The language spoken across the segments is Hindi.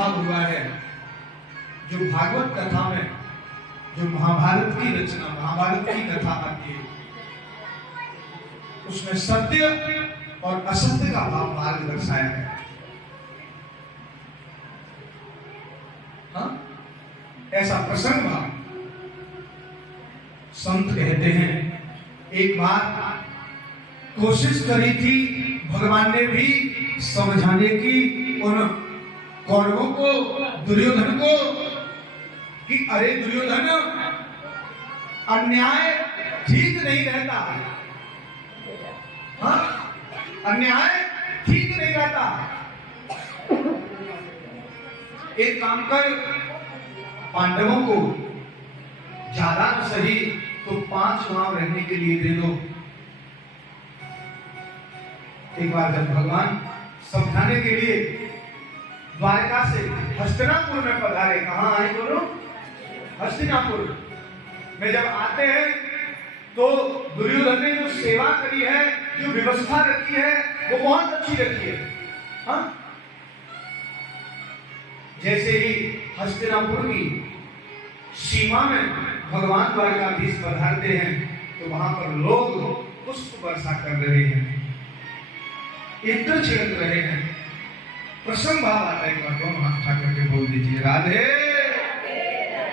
भाव हुआ है जो भागवत कथा में, जो महाभारत की रचना, महाभारत की कथा आती है, उसमें सत्य और असत्य का भाव मार्ग दर्शाया है। हाँ? ऐसा प्रसंग भाव संत कहते हैं, एक बार कोशिश करी थी भगवान ने भी समझाने की उन कौरवों को, दुर्योधन को, कि अरे दुर्योधन, अन्याय ठीक नहीं रहता है। हाँ? अन्याय ठीक नहीं रहता। एक काम कर, पांडवों को ज्यादा तो सही तो 5 गांव रहने के लिए दे दो। एक बार जब भगवान समझाने के लिए द्वारका से हस्तिनापुर में पधारे, कहां आए बोलो? हस्तिनापुर में जब आते हैं तो दुर्योधन ने जो सेवा करी है, जो व्यवस्था रखी है, वो बहुत अच्छी रखी है। हाँ? जैसे ही हस्तिनापुर की सीमा में भगवान द्वारकाधीश पधारते हैं तो वहां पर लोग पुष्प वर्षा कर रहे हैं, इत्र छिड़क रहे हैं। प्रसन्न भाव आता है। एक बार दोनों हाथ उठा करके बोल दीजिए राधे।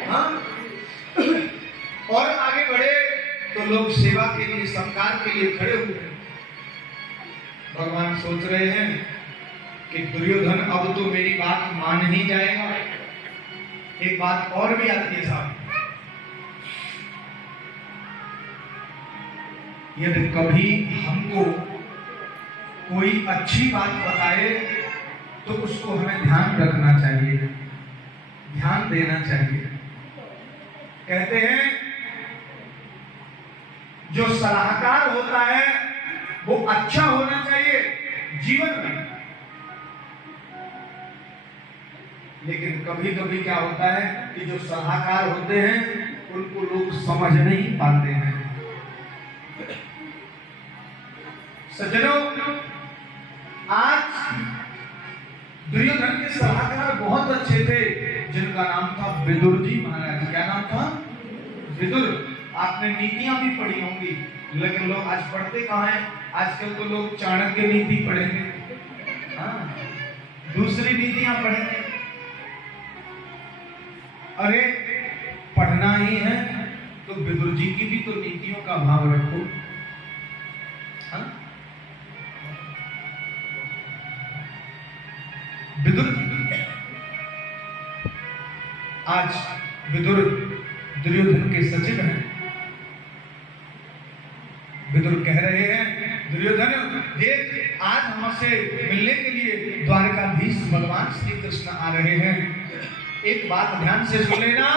हाँ? और आगे बढ़े तो लोग सेवा के लिए, सत्कार के लिए खड़े हुए हैं। भगवान सोच रहे हैं कि दुर्योधन अब तो मेरी बात मान ही जाएगा। एक बात और भी आती है साहब, यदि कभी हमको कोई अच्छी बात बताए तो उसको हमें ध्यान रखना चाहिए, ध्यान देना चाहिए। कहते हैं जो सलाहकार होता है वो अच्छा होना चाहिए जीवन में, लेकिन कभी कभी क्या होता है कि जो सलाहकार होते हैं उनको लोग समझ नहीं पाते हैं। सज्जनों, आज दुर्योधन के सलाहकार बहुत अच्छे थे, जिनका नाम था विदुर जी महाराज। क्या नाम था? विदुर। आपने नीतियां भी पढ़ी होंगी, लेकिन लोग आज पढ़ते कहाँ हैं? आजकल तो लोग चाणक्य नीति पढ़ेंगे, हाँ, दूसरी नीतियां पढ़ेंगे। अरे पढ़ना ही है तो विदुर जी की भी तो नीतियों का भाव रखो। हाँ? विदुर, आज विदुर दुर्योधन के सचिव हैं। विदुर कह रहे हैं, दुर्योधन देख, आज हमसे मिलने के लिए द्वारकाधीश भगवान श्री कृष्ण आ रहे हैं। एक बात ध्यान से सुन लेना,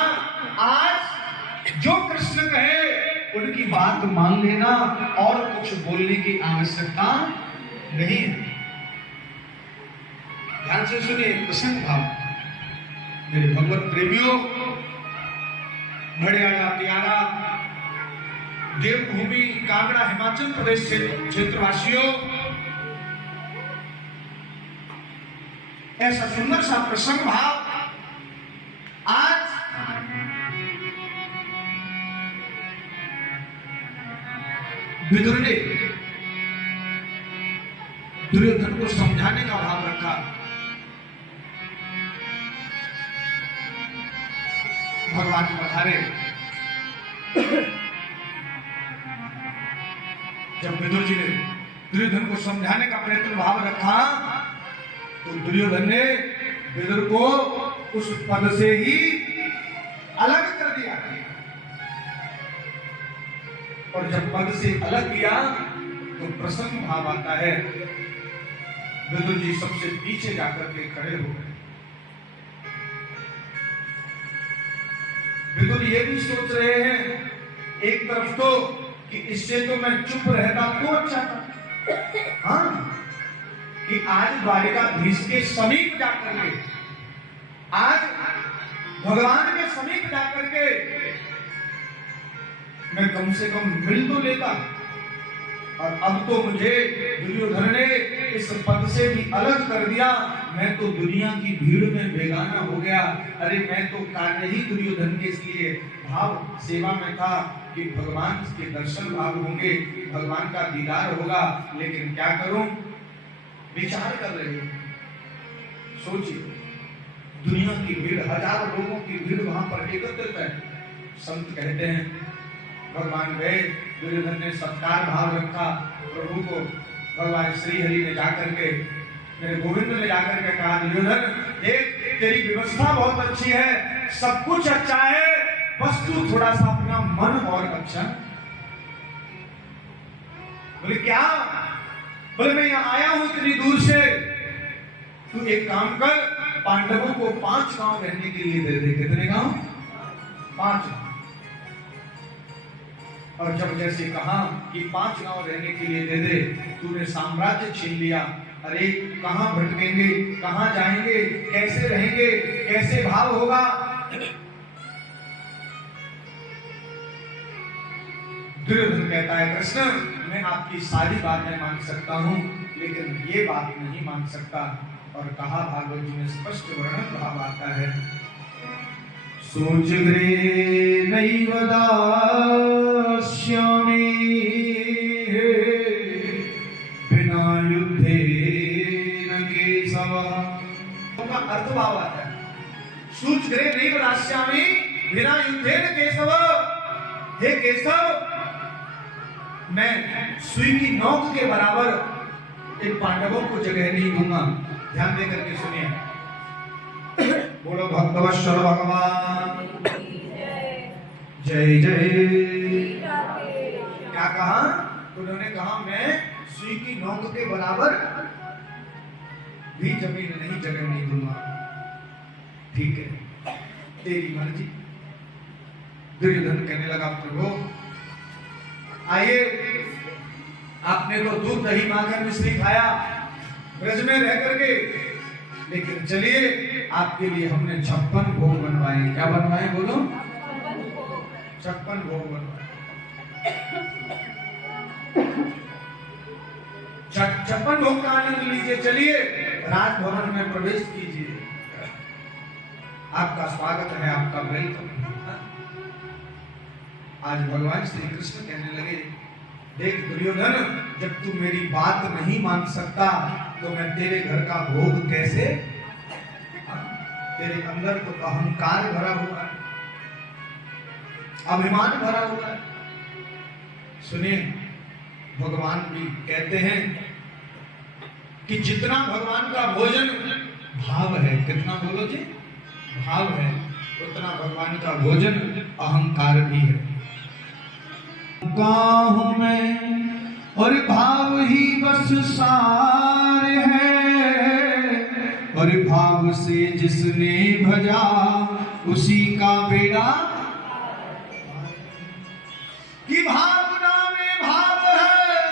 आज जो कृष्ण कहे उनकी बात मान लेना और कुछ बोलने की आवश्यकता नहीं है। ध्यान से सुनिए प्रसन्न भाव। मेरे भगवत प्रेमियों, बड़े प्यारा देवभूमि कांगड़ा हिमाचल प्रदेश से क्षेत्रवासियों, ऐसा सुंदर सा प्रसन्न भाव आज विदुर ने दुर्योधन को समझाने का भाव रखा। भगवान पधारे। जब विदुर जी ने दुर्योधन को समझाने का प्रयत्न भाव रखा तो दुर्योधन ने विदुर को उस पद से ही अलग कर दिया, और जब पद से अलग किया तो प्रसन्न भाव आता है। विदुर जी सबसे पीछे जाकर के खड़े हो गए। विदुर ये भी सोच रहे हैं एक तरफ तो कि इससे तो मैं चुप रहता तो अच्छा था, हाँ, कि आज द्वारिकाधीश के समीप जाकर के, आज भगवान के समीप जाकर के मैं कम से कम मिल तो लेता, और अब तो मुझे दुर्योधन ने इस पद से भी अलग कर दिया, मैं तो दुनिया की भीड़ में बेगाना हो गया। अरे मैं तो कार्य ही दुर्योधन के इसलिए भाव सेवा में था कि भगवान के दर्शन भाव होंगे, भगवान का दीदार होगा, लेकिन क्या करूं? विचार कर रहे हो, सोचिए, दुनिया की भीड़, हजारों लोगों की भीड़ वहां पर एकत्रित है। संत कहते हैं भगवान गए, दुर्योधन ने सत्कार भाव रखा प्रभु को। भगवान श्री हरि ने जाकर के, मेरे गोविंद ने जाकर के कहा, दुर्योधन देख, तेरी व्यवस्था बहुत अच्छी है, सब कुछ अच्छा है, बस तू थोड़ा सा अपना मन और अच्छा। बोले क्या? बोले मैं यहां आया हूं इतनी दूर से, तू एक काम कर, पांडवों को 5 गांव रहने के लिए दे दे। कितने गांव? 5। और जब जैसे कहा कि 5 गांव रहने के लिए दे दे, तूने साम्राज्य छीन लिया। अरे कहां भटकेंगे, कहां जाएंगे, कैसे रहेंगे, कैसे भाव होगा? दुर्योधन कहता है, कृष्ण मैं आपकी सारी बातें मान सकता हूं, लेकिन ये बात नहीं मान सकता। और कहा, भागवत जी में स्पष्ट वर्णन भाव आता है, सोच ग्रे नहीं वदास्यामि बिना युद्धे न केशव। का अर्थ भाव आता है, सोच ग्रे नहीं वदास्यामि बिना युद्धे न केशव। हे केशव, मैं सुई की नोक के बराबर इन पांडवों को जगह नहीं दूंगा। ध्यान दे करके सुनिए, बोलो भक्तवत्सल भगवान जय जय। क्या कहा? उन्होंने कहा मैं सुई की नोक के बराबर भी जमीन नहीं, जगह नहीं दूंगा। ठीक है, तेरी मर्जी। दुर्योधन कहने लगा, प्रभु आइए, आपने तो दूध दही माखन मिश्री खाया ब्रज में रह करके, लेकिन चलिए आपके लिए हमने 56 भोग बनवाए। क्या बनवाए? बोलो। 56 भोग बनवाए। 56 भोग का आनंद लीजिए। चलिए राजभवन में प्रवेश कीजिए, आपका स्वागत है, आपका वेलकम। आज भगवान श्री कृष्ण कहने लगे, देख दुर्योधन, जब तू मेरी बात नहीं मान सकता तो मैं तेरे घर का भोग कैसे? तेरे अंदर तो अहंकार भरा हुआ है, अभिमान भरा हुआ है। सुनिए, भगवान भी कहते हैं कि जितना भगवान का भोजन भाव है, कितना बोलो जी? भाव है, उतना भगवान का भोजन अहंकार भी है। हूँ मैं और भाव ही बस सार है, और भाव से जिसने भजा उसी का बेड़ा। कि भावना में भाव है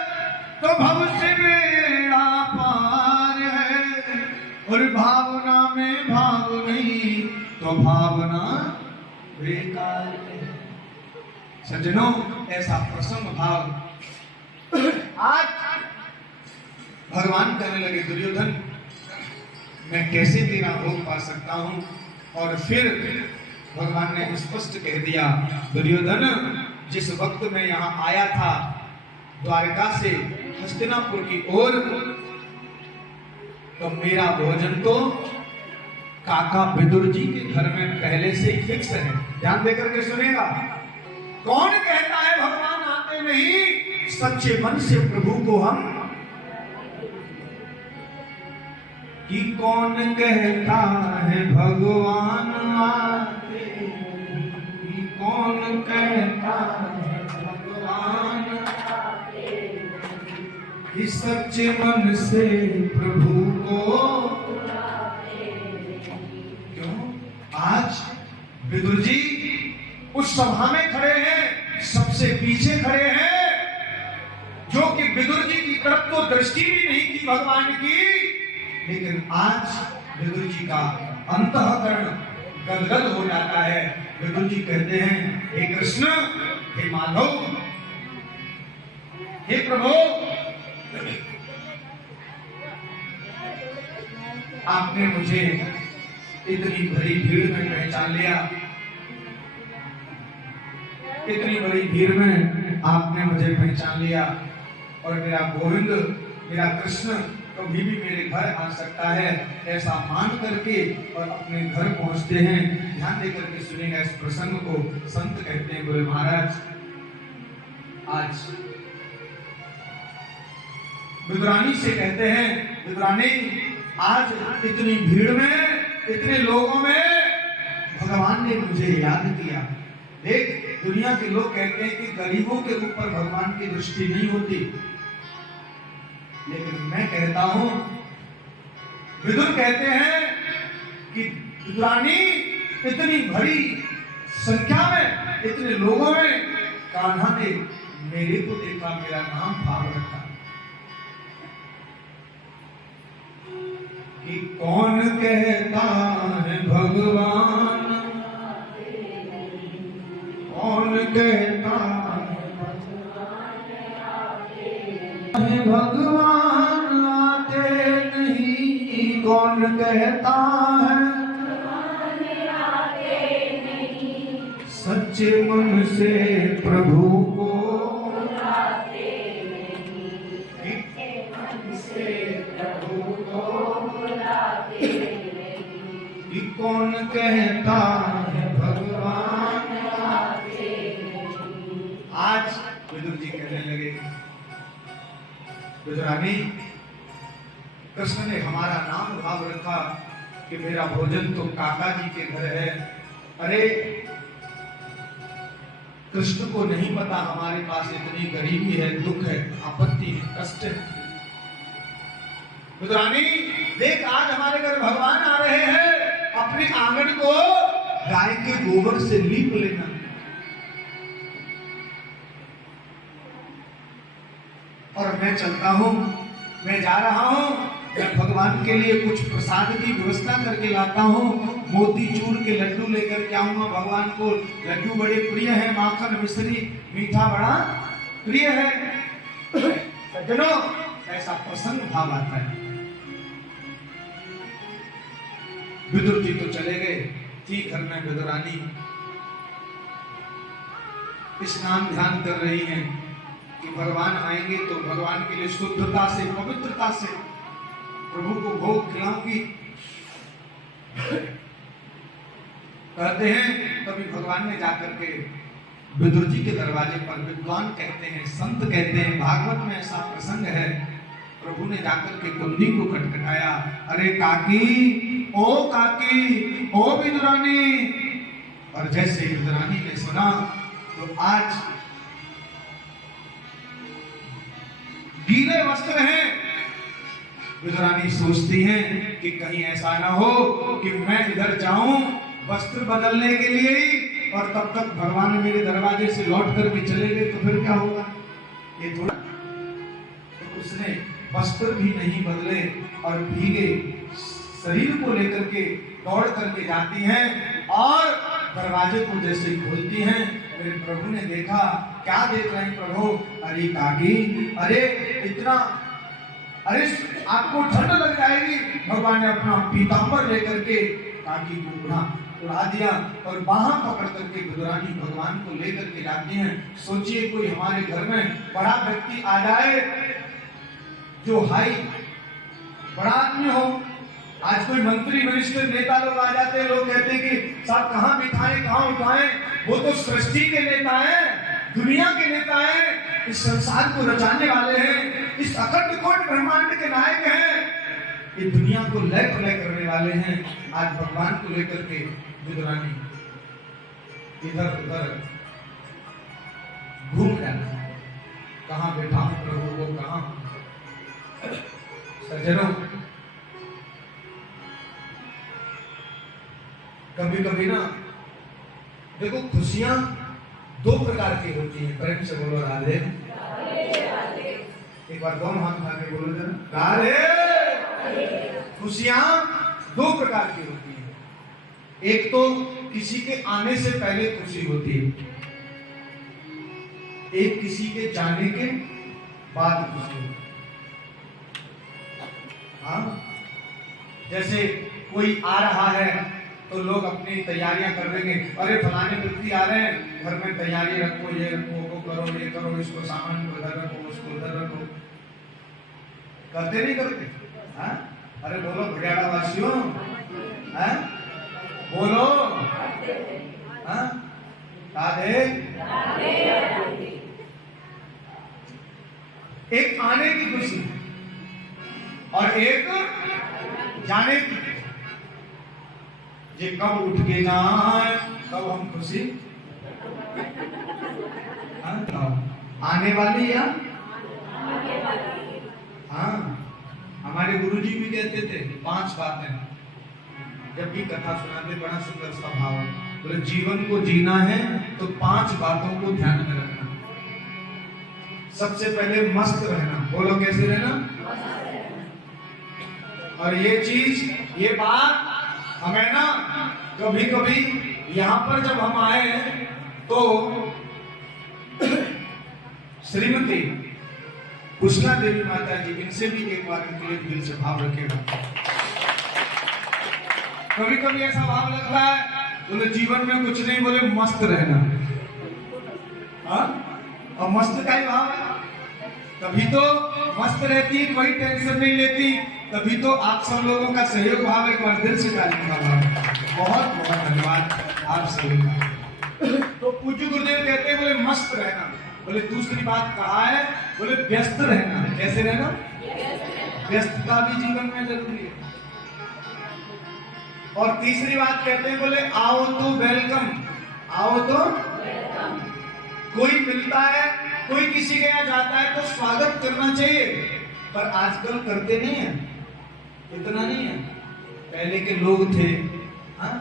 तो भव से बेड़ा पार है, और भावना में भाव नहीं तो भावना बेकार है। सज्जनों, ऐसा प्रसन्न भाव आज भगवान कहने लगे, दुर्योधन मैं कैसे तेरा भोग पा सकता हूं? और फिर भगवान ने स्पष्ट कह दिया, दुर्योधन जिस वक्त मैं यहाँ आया था द्वारका से हस्तिनापुर की ओर, तो मेरा भोजन तो काका विदुर जी के घर में पहले से ही फिक्स है। ध्यान देकर के सुनेगा। कौन कहता है भगवान आते नहीं? सच्चे मन से प्रभु को हम। कि कौन कहता है भगवान आते? कि कौन कहता है भगवान आते? कि सच्चे मन से प्रभु को। क्यों? आज विदुर जी उस सभा में खड़े हैं, सबसे पीछे खड़े हैं, जो कि विदुर जी की तरफ तो दृष्टि भी नहीं थी भगवान की, लेकिन आज विदुर जी का अंतःकरण गदगद हो जाता है। विदुर जी कहते हैं, हे कृष्ण, हे माधव, हे प्रभु, आपने मुझे इतनी बड़ी भीड़ में पहचान लिया, इतनी बड़ी भीड़ में आपने मुझे पहचान लिया, और मेरा गोविंद, मेरा कृष्ण कभी भी मेरे घर आ सकता है, ऐसा मान करके और अपने घर पहुंचते हैं। ध्यान देकर के सुनेगा इस प्रसंग को। संत कहते हैं, बोले महाराज, आज विदुरानी से कहते हैं, विदुरानी, आज इतनी भीड़ में, इतने लोगों में भगवान ने मुझे याद किया। देख, दुनिया के लोग कहते हैं कि गरीबों के ऊपर भगवान की दृष्टि नहीं होती, लेकिन मैं कहता हूं, विदुर कहते हैं कि विदुरानी, इतनी बड़ी संख्या में, इतने लोगों में कान्हा ने मेरे को देखा, मेरा नाम भाव रखा कि कौन कहता है भगवान, कौन कहता है भगवान आते नहीं, कौन कहता है सच्चे मन से प्रभु को, कि कौन कहता है भगवान आते नहीं। आज विदुर जी कहने लगे, विदुरानी, कृष्ण ने हमारा नाम भाव रखा कि मेरा भोजन तो काका जी के घर है। अरे, कृष्ण को नहीं पता हमारे पास इतनी गरीबी है, दुख है, आपत्ति है, कष्ट है। विदुरानी, देख, आज हमारे घर भगवान आ रहे हैं, अपने आंगन को गाय के गोबर से लीप लेना। और मैं चलता हूं, मैं जा रहा हूं, मैं भगवान के लिए कुछ प्रसाद की व्यवस्था करके लाता हूं, मोती चूर के लड्डू लेकर के आऊंगा। भगवान को लड्डू बड़े प्रिय है, माखन मिश्री मीठा बड़ा प्रिय है। सज्जनों, ऐसा प्रसंग भाव आता है। विदुर जी तो चले गए, थी घर में विदुरानी, स्नान ध्यान कर रही हैं कि भगवान आएंगे तो भगवान के लिए शुद्धता से, पवित्रता से प्रभु को भोग खिलाऊंगी। कहते हैं, तभी भगवान ने जाकर के विदुर जी के दरवाजे पर, विद्वान कहते हैं, संत कहते हैं, भागवत में ऐसा प्रसंग है, प्रभु ने जाकर के कुंडी को खटखटाया। अरे काकी, ओ काकी, ओ विदुरानी। और जैसे विदुरानी ने सुना तो आज गीले वस्त्र हैं। विदुरानी सोचती हैं कि कहीं ऐसा ना हो कि मैं इधर जाऊं वस्त्र बदलने के लिए ही, और तब तक भगवान मेरे दरवाजे से लौट करके चले गए, तो फिर क्या होगा? ये थोड़ा, तो उसने वस्त्र भी नहीं बदले और भीगे शरीर को लेकर के दौड़ करके जाती हैं, और दरवाजे को जैसे खोलती हैं, मेरे प्रभु ने देखा। क्या देख रहे हैं प्रभु? अरे काकी, अरे इतना, अरे आपको ठंड लग जाएगी। भगवान ने अपना पीतांबर लेकर के काकी को उड़ा दिया और बाहां पकड़ करके विदुरानी भगवान को लेकर के जाती हैं। सोचिए, कोई हमारे घर में बड़ा व्यक्ति आ जाए, जो हाई बड़ा आदमी हो, आज कोई मंत्री मिनिस्टर नेता लोग आ जाते हैं, लोग कहते हैं कि साहब कहाँ बिठाएं, कहाँ उठाएं। वो तो सृष्टि के नेता हैं, दुनिया के नेता हैं, इस संसार को रचाने वाले हैं, इस अखंड कोट ब्रह्मांड के नायक हैं, ये दुनिया को लय प्रलय करने वाले हैं। आज भगवान को लेकर के विदुरानी इधर उधर घूम जाना, कहाँ बैठाऊं प्रभु को, कहाँ। सज्जनों, कभी कभी ना देखो, खुशियां दो प्रकार की होती हैं। प्रेम से बोलो राधे। एक बार दोनों हाथ उठा के बोलो जरा, राधे। खुशियां दो प्रकार की होती हैं। एक तो किसी के आने से पहले खुशी होती है, एक किसी के जाने के बात पूछो। हाँ, जैसे कोई आ रहा है तो लोग अपनी तैयारियां कर देंगे, अरे फलाने व्यक्ति आ रहे हैं, घर में तैयारी रखो, ये रखो, वो करो, ये करो, इसको सामान को उधर रखो, उसको उधर रखो। करते नहीं करते? हाँ, अरे बोलो भटियाड़ा वासियों, हाँ बोलो, हाँ राधे। एक आने की खुशी और एक जाने की। ये कब उठ के जाए, कब हम खुशी, आने वाली या हाँ। हमारे गुरुजी भी कहते थे 5 बातें जब भी कथा सुनाते, बड़ा सुंदर सा भाव है। बोले जीवन को जीना है तो 5 बातों को ध्यान में रखना। सबसे पहले मस्त रहना। बोलो कैसे रहना? और ये चीज, ये बात हमें ना कभी कभी यहाँ पर जब हम आए हैं तो श्रीमती कुशला देवी माता जी, इनसे भी एक बार इनके लिए दिल से भाव रखेगा। कभी कभी ऐसा भाव लगता है, बोले जीवन में कुछ नहीं, बोले मस्त रहना। हाँ, और मस्त का ही भाव है। तभी तो मस्त रहती, कोई टेंशन नहीं लेती, तभी तो आप सब लोगों का सहयोग भाव एक बार दिल से ताली का भाव। बहुत बहुत धन्यवाद आप सभी का। तो पूज्य गुरुदेव कहते हैं बोले मस्त रहना। बोले दूसरी बात कहा है, बोले व्यस्त रहना। कैसे रहना? व्यस्तता भी जीवन में जरूरी है। और तीसरी बात कहते हैं, बोले आओ तो वेलकम। आओ तो कोई मिलता है, कोई किसी के यहाँ जाता है तो स्वागत करना चाहिए, पर आजकल करते नहीं है, इतना नहीं है। पहले के लोग थे, हाँ?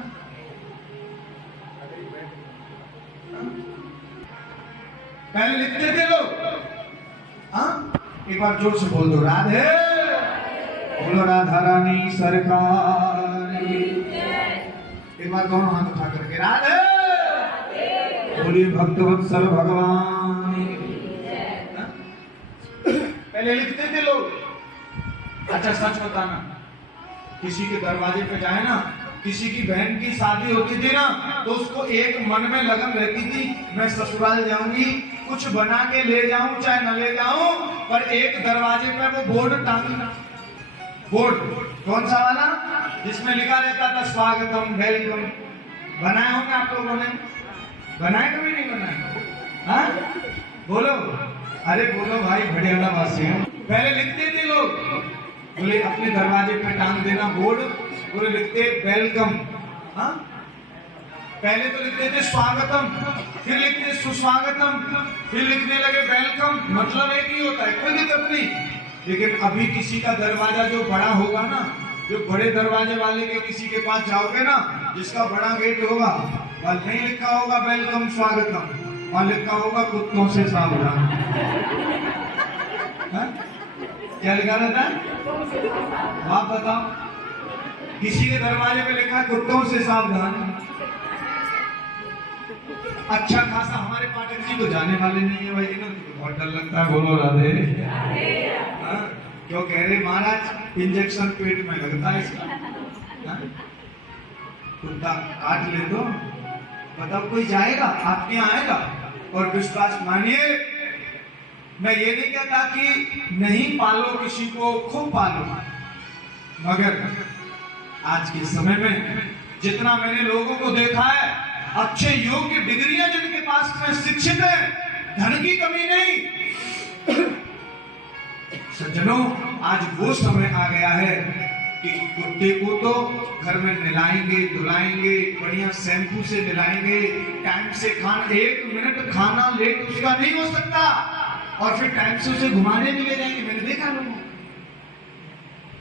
पहले लिखते थे लोग, हाँ? एक बार जोर से बोल दो, राधे। बोलो राधा रानी सरकार। एक बार दोनों हाथ उठा करके राधे। बोलिए भक्तवत्सल भगवान। पहले लिखते थे लोग। अच्छा सच बताना, किसी के दरवाजे पे जाए ना, किसी की बहन की शादी होती थी ना, तो उसको एक मन में लगन रहती थी, मैं ससुराल जाऊंगी, कुछ बना के ले जाऊं चाहे न ले जाऊं, पर एक दरवाजे पे वो बोर्ड टांगना। बोर्ड कौन सा वाला? जिसमें लिखा रहता था स्वागतम, वेलकम। बनाए होंगे आप लोगों ने? बनाए कभी नहीं बनाए? हाँ बोलो, अरे बोलो भाई भटियाड़ा वासी हैं। पहले लिखते थे लोग, बोले अपने दरवाजे पे टांग देना बोर्ड, बोले लिखते वेलकम। हाँ, पहले तो लिखते थे स्वागतम, फिर लिखते सुस्वागतम, फिर लिखने लगे वेलकम। मतलब एक ही होता है, कोई दिक्कत नहीं। लेकिन अभी किसी का दरवाजा जो बड़ा होगा ना, जो बड़े दरवाजे वाले के किसी के पास जाओगे ना, जिसका बड़ा गेट होगा, वहां नहीं लिखा होगा वेलकम स्वागतम, वहां लिखा होगा कुत्तों से सावधान। क्या लिखा रहता है? आप बताओ, किसी के दरवाजे पे लिखा है कुत्तों से सावधान। अच्छा खासा हमारे पाठक जी तो जाने वाले नहीं है भाई ना, बहुत डर लगता है। बोलो राधे। क्यों कह रहे महाराज? इंजेक्शन पेट में लगता है इसका। कुत्ता काट ले तो बताओ कोई जाएगा आपके यहाँ आएगा? और विश्वास मानिए, मैं ये नहीं कहता कि नहीं पालो किसी को, खूब पालो, मगर आज के समय में जितना मैंने लोगों को देखा है, अच्छे योग्य डिग्रियां जिनके पास में शिक्षित है, धन की कमी नहीं। सज्जनों, आज वो समय आ गया है कि कुत्ते को तो घर में नहलाएंगे, धुलाएंगे, बढ़िया शैम्पू से नहलाएंगे, टाइम से खाना, 1 मिनट खाना लेट उसका नहीं हो सकता, और फिर टाइम से उसे घुमाने भी ले जाएंगे। मैंने देखा लोगों,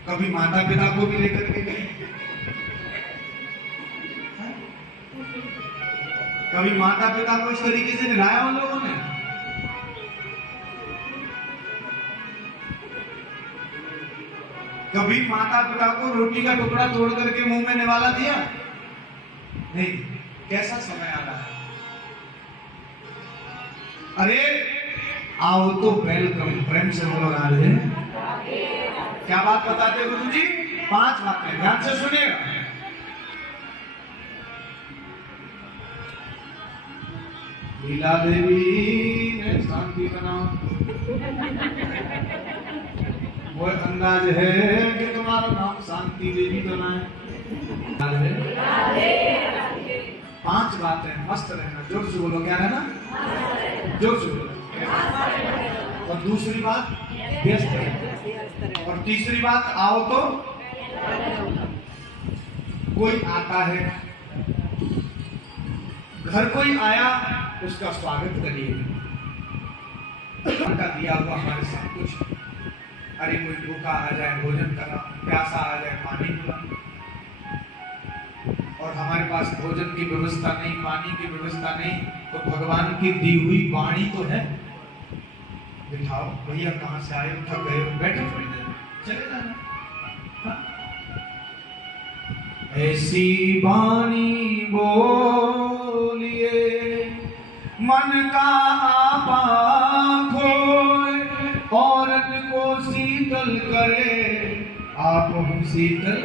कभी माता पिता को भी लेकर के गए, कभी माता पिता को इस तरीके से नहलाया उन लोगों ने। कभी माता पिता को रोटी का टुकड़ा तोड़ करके मुंह में निवाला दिया? नहीं। कैसा समय आ रहा है? अरे आओ तो वेलकम, प्रेम से बोलो राधे। क्या बात बताते गुरु जी? 5 बातें, ध्यान से सुनिएगा। लीला देवी ने शांति बना, वो अंदाज है कि तुम्हारा नाम शांति देवी बना है। 5 बातें, मस्त रहना, जोर से बोलो। क्या रहना? जोर से बोलो। और दूसरी बात, व्यस्त रहना। और तीसरी बात, आओ तो कोई आता है, घर कोई आया उसका स्वागत करिए। का दिया हुआ हमारे सब कुछ। अरे कोई भूखा आ जाए भोजन करा, प्यासा आ जाए पानी पिला, और हमारे पास भोजन की व्यवस्था नहीं, पानी की व्यवस्था नहीं, तो भगवान की दी हुई वाणी तो है, बिठाओ भैया, कहाँ से आए, थक गए, बैठो थोड़ी देर, चले जाना। ऐसी वाणी बोलिए मन का आपा खोए, औरत को शीतल करे आप हम शीतल।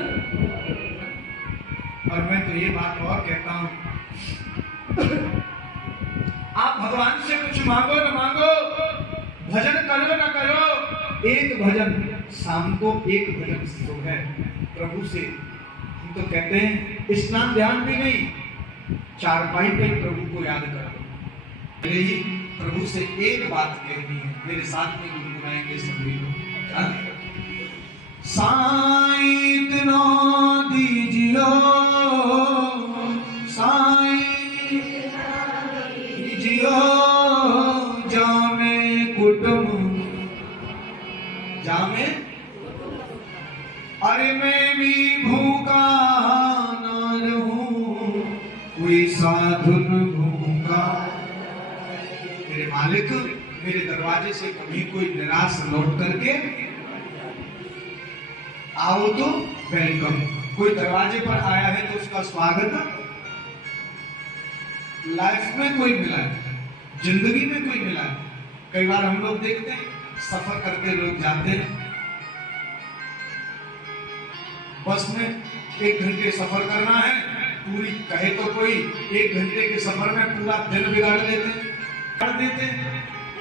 और मैं तो ये बात और कहता हूं, आप भगवान से कुछ मांगो न मांगो, भजन करो न करो, एक भजन शाम को, एक भजन सुबह प्रभु से। हम तो कहते हैं स्नान ध्यान भी नहीं, चारपाई पे प्रभु को याद करो। मेरे प्रभु से एक बात कहनी है, मेरे साथ में गुनगुनाएंगे सभी लोग। साईं इतना दीजियो, साईं दीजियो, जामे कुटुंब जामे। अरे मैं भी भूखा ना रहूं, कोई साधु भूखा। मेरे मालिक मेरे दरवाजे से कभी कोई निराश लौट करके आओ तो वेलकम। कोई दरवाजे पर आया है तो उसका स्वागत। लाइफ में कोई मिला है, जिंदगी में कोई मिला है। कई बार हम लोग देखते हैं सफर करते लोग जाते हैं, बस में 1 घंटे सफर करना है, पूरी कहे तो कोई 1 घंटे के सफर में पूरा दिन बिगाड़ देते हैं।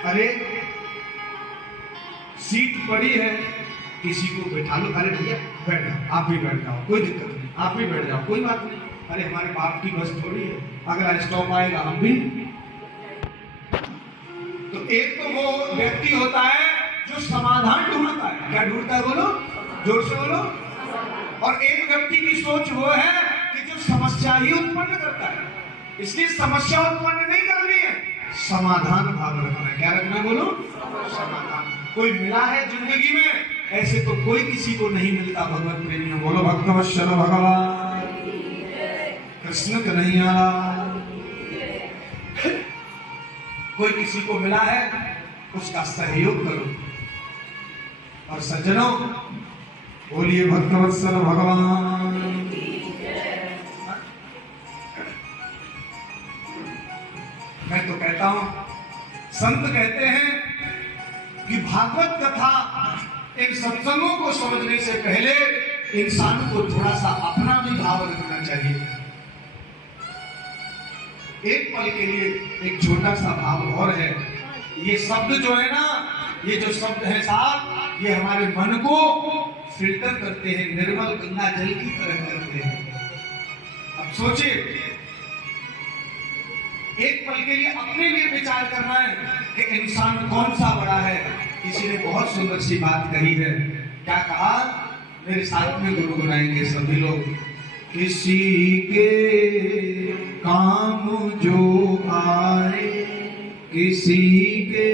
अरे सीट पड़ी है, किसी को बैठा लो, अरे भैया बैठ जाओ, आप भी बैठ जाओ, कोई दिक्कत नहीं, आप भी बैठ जाओ, कोई बात नहीं। अरे हमारे बाप की बस थोड़ी है, अगला स्टॉप आएगा हम भी। तो एक तो वो व्यक्ति होता है जो समाधान ढूंढता है। क्या ढूंढता है बोलो, जोर से बोलो। और एक व्यक्ति की सोच वो है कि जो समस्या ही उत्पन्न करता है, इसलिए समस्या उत्पन्न नहीं करनी है, समाधान भाव रखना है। क्या रखना है बोलो? समाधान। कोई मिला है जिंदगी में, ऐसे तो कोई किसी को नहीं मिलता। भगवत प्रेमियों बोलो भक्तवत्सल भगवान कृष्ण कन्हैया। कोई किसी को मिला है उसका सहयोग करो। और सज्जनों बोलिए भक्तवत्सल भगवान। मैं तो कहता हूं, संत कहते हैं कि भागवत कथा इन सत्संगों को समझने से पहले इंसान को थोड़ा सा अपना भी भाव रखना चाहिए। एक पल के लिए एक छोटा सा भाव और है। ये शब्द जो है ना, ये जो शब्द है साहब, ये हमारे मन को फिल्टर करते हैं, निर्मल गंगा जल की तरह करते हैं। अब सोचिए, एक पल के लिए अपने लिए विचार करना है कि इंसान कौन सा बड़ा है। किसी ने बहुत सुंदर सी बात कही है। क्या कहा? मेरे साथ में गुनगुनाएंगे सभी लोग। किसी के काम जो आए, किसी के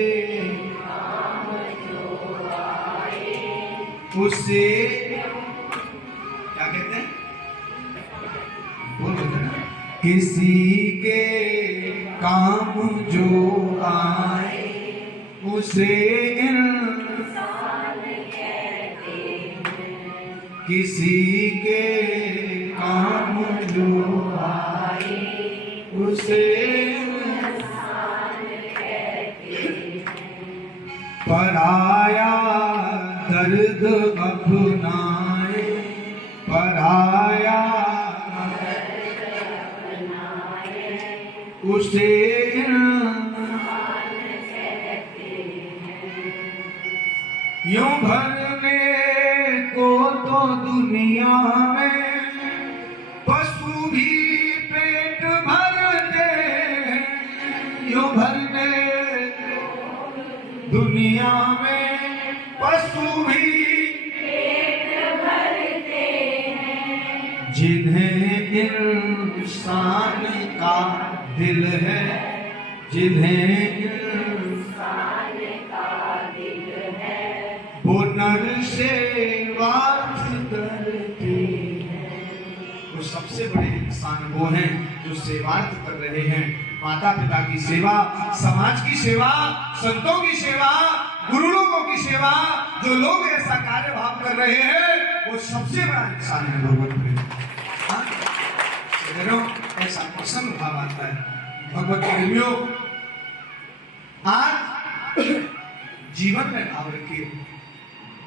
काम जो आए, उसे क्या कहते हैं? बोलो ना। किसी के काम जो आए उसे इंसान कहते हैं। किसी के काम जो आए उसे इंसान कहते हैं। पराया दर्द अपनाए, पराया उसे यूं भरने को तो दुनिया में पशु भी पेट भरते, यूं भरने दुनिया में पशु भी पेट भरते हैं, जिन्हें इंसान का दिल है, जिन्हें इंसान का दिल है, वो नर से बात करते हैं। वो सबसे बड़े इंसान वो हैं जो सेवार्थ कर रहे हैं, माता पिता की सेवा, समाज की सेवा, संतों की सेवा, गुरु लोगों की सेवा। जो लोग ऐसा कार्य भाव कर रहे हैं वो सबसे बड़ा इंसान है भगवत प्रेम। ऐसा प्रसन्न भाव आता है भगवत प्रेमियों। आज जीवन में भाव रखिए।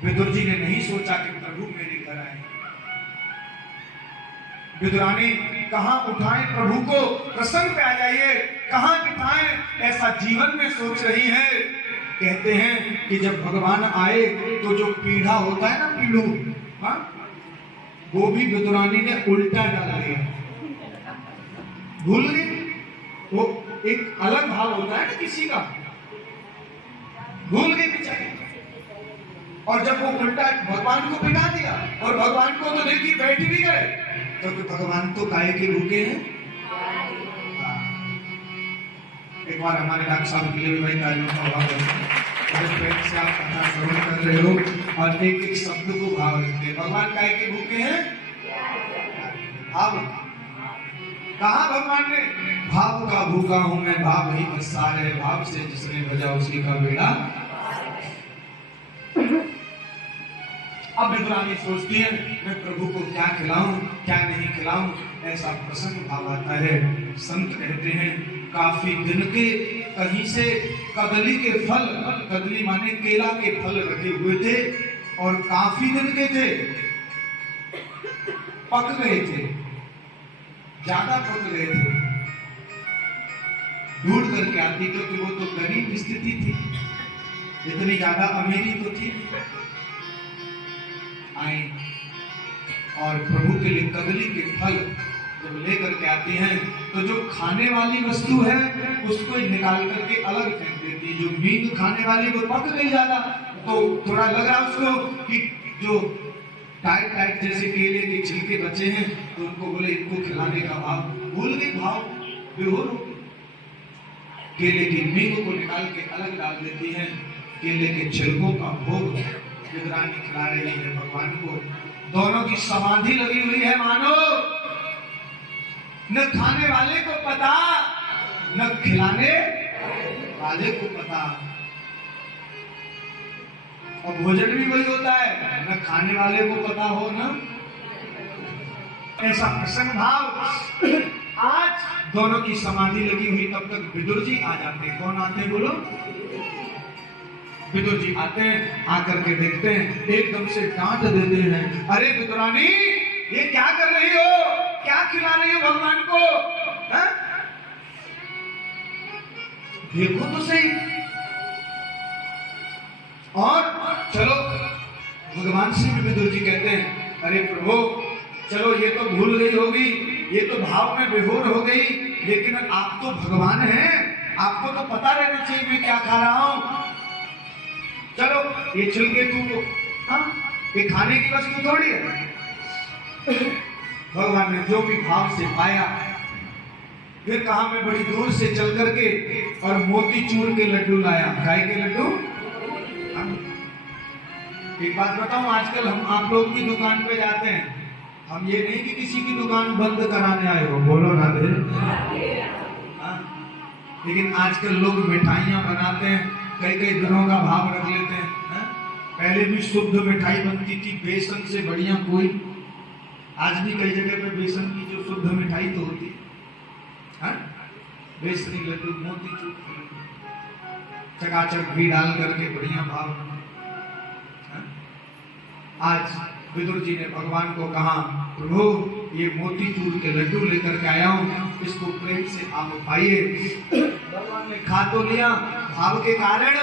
विदुर जी ने नहीं सोचा कि प्रभु मेरे घर आए, विदुरानी कहां उठाएं प्रभु को, प्रसंग पे आ जाइए, कहां बिठाएं, ऐसा जीवन में सोच रही है। कहते हैं कि जब भगवान आए तो जो पीढ़ा होता है ना, पीढ़ू, हाँ, वो भी विदुरानी ने उल्टा डाल दिया, भूल गई। वो एक अलग भाव होता है ना किसी का, भूल गई बेचारी। और जब वो उल्टा भगवान को बिठा दिया और भगवान को तो देखिए बैठ भी गए, तो भगवान तो काय के भूखे हैं। एक बार हमारे डॉक्टर साहब के लिए भी भाई तालियों का भाव से आप कथा श्रवण कर रहे हो और एक एक शब्द को भाव रखते हैं। भगवान काय के भूखे हैं, भाव। कहा भगवान ने, भाव का भूखा हूं मैं, भाव ही बसार है, भाव से जिसने भजा उसी का बेड़ा। अब विदुरानी सोचती है मैं प्रभु को क्या खिलाऊं क्या नहीं खिलाऊं, ऐसा प्रसन्न भाव आता है। संत कहते हैं काफी दिन के कहीं से कदली के फल, कदली माने केला के फल रखे हुए थे और काफी दिन के थे, पक गए थे, ज्यादा पक गए थे। ढूंढ करके आती क्योंकि वो तो गरीब स्थिति थी, इतनी ज्यादा अमीरी तो थी। आए और प्रभु के लिए कदली के फल जब लेकर के आती हैं तो जो खाने वाली वस्तु है उसको निकाल करके अलग फेंक देती है। जो मीन खाने वाली वो पक गई ज्यादा, तो थोड़ा लग रहा उसको कि जो टाइट टाइट जैसे केले के छिलके बचे हैं तो उनको बोले इनको खिलाने का भाव, भूल गई भाव, बेहोर हो गई। केले की मीन को निकाल के अलग डाल देती है, केले के छिलकों का भोग विदुरानी खिला रही है भगवान को। दोनों की समाधि लगी हुई है मानो, न खाने वाले को पता न खिलाने वाले को पता। और भोजन भी वही होता है, न खाने वाले को पता हो न ऐसा प्रसन्न भाव। आज दोनों की समाधि लगी हुई, तब तक विदुर जी आ जाते। कौन आते बोलो? विदुर जी आते हैं, आकर के देखते हैं, एकदम से डांट देते हैं, अरे विदुरानी ये क्या कर रही हो, क्या खिला रही हो भगवान को, हा? देखो तो सही। और चलो भगवान से भी विदुर जी कहते हैं, अरे प्रभु चलो ये तो भूल गई होगी, ये तो भाव में विभोर हो गई, लेकिन आप तो भगवान हैं, आपको तो पता रहना चाहिए मैं क्या खा रहा हूं। चलो ये छिलके तू, हाँ, ये खाने की वस्तु थोड़ी है। भगवान ने जो भी भाव से पाया, फिर कहा मैं बड़ी दूर से चल करके और मोती चूर के लड्डू लाया। गाय के लड्डू। एक बात बताऊं, आजकल हम आप लोग की दुकान पे जाते हैं, हम ये नहीं कि किसी की दुकान बंद कराने आए हो, बोलो राधे। लेकिन आजकल लोग मिठाइयां बनाते हैं, कई कई दिनों का भाव रख लेते हैं। पहले भी शुद्ध मिठाई बनती थी बेसन से बढ़िया कोई, आज भी कई जगह पे बेसन की जो शुद्ध मिठाई तो होती है, बेसनी लड्डू, मोतीचूर, चकाचक घी डाल करके बढ़िया भाव। आज विदुर जी ने भगवान को कहा, प्रभु ये मोतीचूर के लड्डू लेकर के आया हूं, इसको प्रेम से आप खाइए। भगवान ने खा तो लिया भाव के कारण,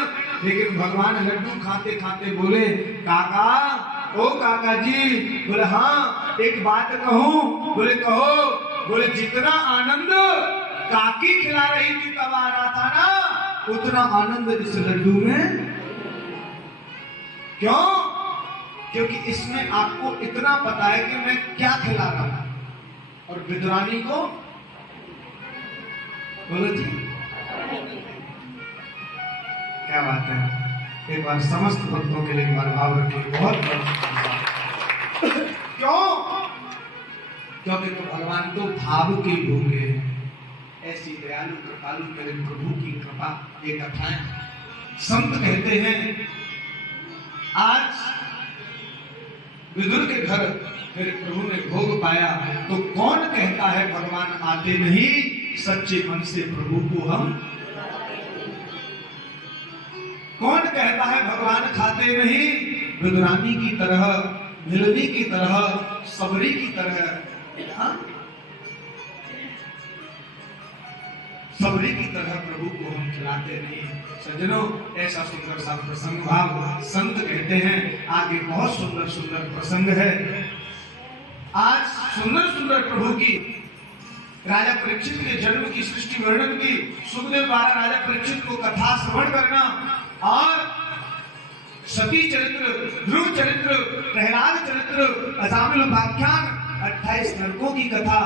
लेकिन भगवान लड्डू खाते खाते बोले, काका, ओ काका जी। बोले हाँ, एक बात कहूं? बोले कहो। बोले जितना आनंद काकी खिला रही थी तब आ रहा था ना, उतना आनंद इस लड्डू में। क्यों? क्योंकि इसमें आपको इतना पता है कि मैं क्या खिला रहा हूं। और विदुरानी को बोलो जी, क्या बात है। एक बार समस्त भक्तों के लिए एक बार भाव रखिए, बहुत क्यों? क्योंकि तो भगवान तो भाव के भूखे हैं। ऐसी दयालु कृपालु मेरे प्रभु की कृपा। ये कथाएं संत कहते हैं, आज विदुर के घर मेरे प्रभु ने भोग पाया, तो कौन कहता है भगवान आते नहीं? सच्चे मन से प्रभु को हम। कौन कहता है भगवान खाते नहीं? विदुरानी की तरह, नीलनी की तरह, सबरी की तरह, सबरी की तरह प्रभु को हम खिलाते नहीं। सज्जनों, ऐसा सुंदर सा प्रसंग भाव संत कहते हैं। आगे बहुत सुंदर सुंदर प्रसंग है। आज सुंदर सुंदर प्रभु की, राजा परीक्षित के जन्म की सृष्टि वर्णन की, सुखदेव द्वारा राजा परीक्षित को कथा श्रवण करना, और सती चरित्र, ध्रुव चरित्र, प्रहलाद चरित्र, अजामिल उपाख्यान, 28 नरकों की कथा,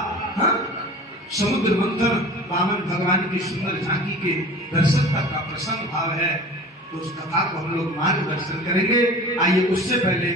समुद्र मंथन, वामन भगवान की सुंदर झांकी के दर्शन तक का प्रसंग भाव है। तो उस कथा को हम लोग मार्गदर्शन करेंगे। आइए उससे पहले